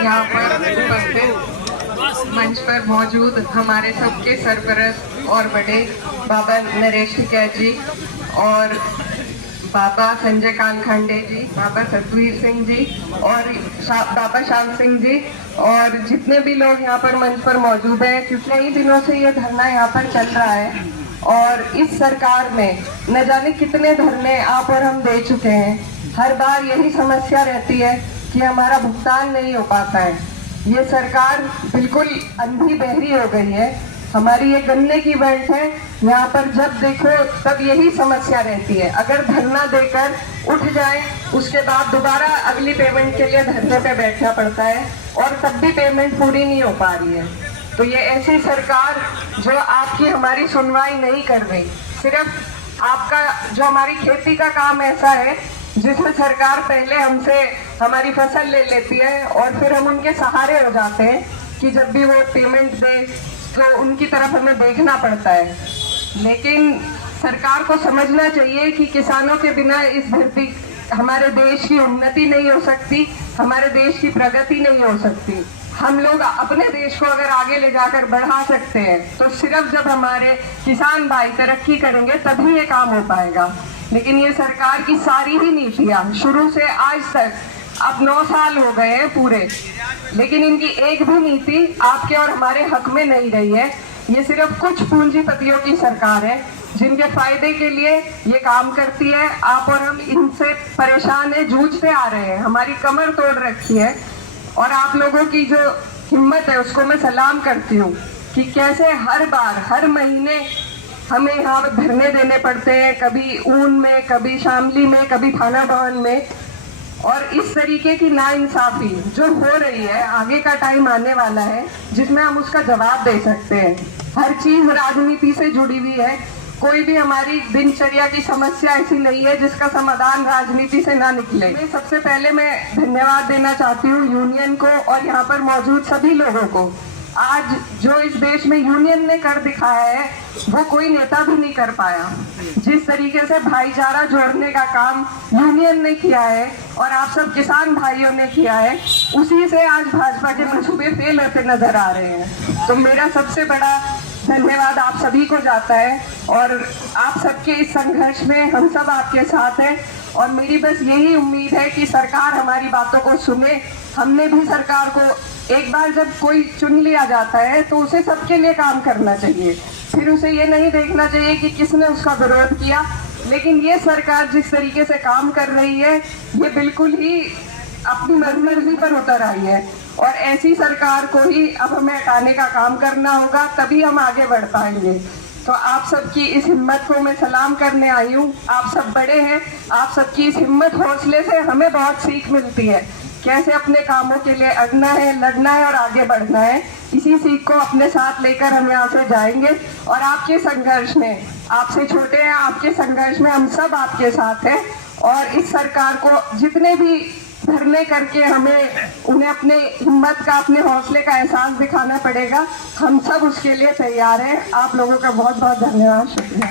यहाँ पर उपस्थित मंच पर मौजूद हमारे सबके सरपरस्त और बड़े बाबा नरेश टिकैत जी और बाबा संजय कांत खंडे जी, बाबा सतवीर सिंह जी और बाबा श्याम सिंह जी और जितने भी लोग यहाँ पर मंच पर मौजूद हैं, क्योंकि कई दिनों से ये धरना यहाँ पर चल रहा है और इस सरकार में न जाने कितने धरने आप और हम दे चुके हैं। हर बार यही समस्या रहती है कि हमारा भुगतान नहीं हो पाता है। ये सरकार बिल्कुल अंधी बहरी हो गई है। हमारी ये गन्ने की बेल्ट है, यहाँ पर जब देखो तब यही समस्या रहती है। अगर धरना देकर उठ जाए उसके बाद दोबारा अगली पेमेंट के लिए धरने पे बैठना पड़ता है और तब भी पेमेंट पूरी नहीं हो पा रही है। तो ये ऐसी सरकार जो आपकी हमारी सुनवाई नहीं कर रही, सिर्फ आपका जो हमारी खेती का काम ऐसा है जिसमें सरकार पहले हमसे हमारी फसल ले लेती है और फिर हम उनके सहारे हो जाते हैं कि जब भी वो पेमेंट दे तो उनकी तरफ हमें देखना पड़ता है। लेकिन सरकार को समझना चाहिए कि किसानों के बिना इस धरती हमारे देश की उन्नति नहीं हो सकती, हमारे देश की प्रगति नहीं हो सकती। हम लोग अपने देश को अगर आगे ले जाकर बढ़ा सकते हैं तो सिर्फ जब हमारे किसान भाई तरक्की करेंगे तभी ये काम हो पाएगा। लेकिन ये सरकार की सारी ही नीतियां शुरू से आज तक, अब 9 साल हो गए हैं पूरे, लेकिन इनकी एक भी नीति आपके और हमारे हक में नहीं रही है। ये सिर्फ कुछ पूंजीपतियों की सरकार है जिनके फायदे के लिए ये काम करती है। आप और हम इनसे परेशान है, जूझते आ रहे हैं, हमारी कमर तोड़ रखी है और आप लोगों की जो हिम्मत है उसको मैं सलाम करती हूँ कि कैसे हर बार हर महीने हमें यहाँ धरने देने पड़ते हैं, कभी ऊन में, कभी शामली में, कभी थाना भवन में। और इस तरीके की नाइंसाफी जो हो रही है, आगे का टाइम आने वाला है जिसमें हम उसका जवाब दे सकते हैं। हर चीज राजनीति से जुड़ी हुई है, कोई भी हमारी दिनचर्या की समस्या ऐसी नहीं है जिसका समाधान राजनीति से ना निकले। सबसे पहले मैं धन्यवाद देना चाहती हूँ यूनियन को और यहाँ पर मौजूद सभी लोगों को। आज जो इस देश में यूनियन ने कर दिखाया है वो कोई नेता भी नहीं कर पाया। जिस तरीके से भाईचारा जोड़ने का काम यूनियन ने किया है और आप सब किसान भाइयों ने किया है, उसी से आज भाजपा के मंसूबे फेल होते नजर आ रहे हैं। तो मेरा सबसे बड़ा धन्यवाद आप सभी को जाता है और आप सबके इस संघर्ष में हम सब आपके साथ हैं और मेरी बस यही उम्मीद है कि सरकार हमारी बातों को सुने। हमने भी सरकार को एक बार जब कोई चुन लिया जाता है तो उसे सबके लिए काम करना चाहिए, फिर उसे ये नहीं देखना चाहिए कि किसने उसका विरोध किया। लेकिन ये सरकार जिस तरीके से काम कर रही है ये बिल्कुल ही अपनी मर्जी पर उतर आई है और ऐसी सरकार को ही अब हमें हटाने का काम करना होगा, तभी हम आगे बढ़ पाएंगे। तो आप सबकी इस हिम्मत को मैं सलाम करने आई हूँ। आप सब बड़े हैं, आप सबकी इस हिम्मत हौसले से हमें बहुत सीख मिलती है कैसे अपने कामों के लिए अड़ना है, लड़ना है और आगे बढ़ना है। इसी सीख को अपने साथ लेकर हम यहाँ से जाएंगे और आपके संघर्ष में, आपसे छोटे हैं, आपके संघर्ष में हम सब आपके साथ हैं और इस सरकार को जितने भी धरने करके हमें उन्हें अपने हिम्मत का, अपने हौसले का एहसास दिखाना पड़ेगा, हम सब उसके लिए तैयार हैं। आप लोगों का बहुत बहुत धन्यवाद, शुक्रिया।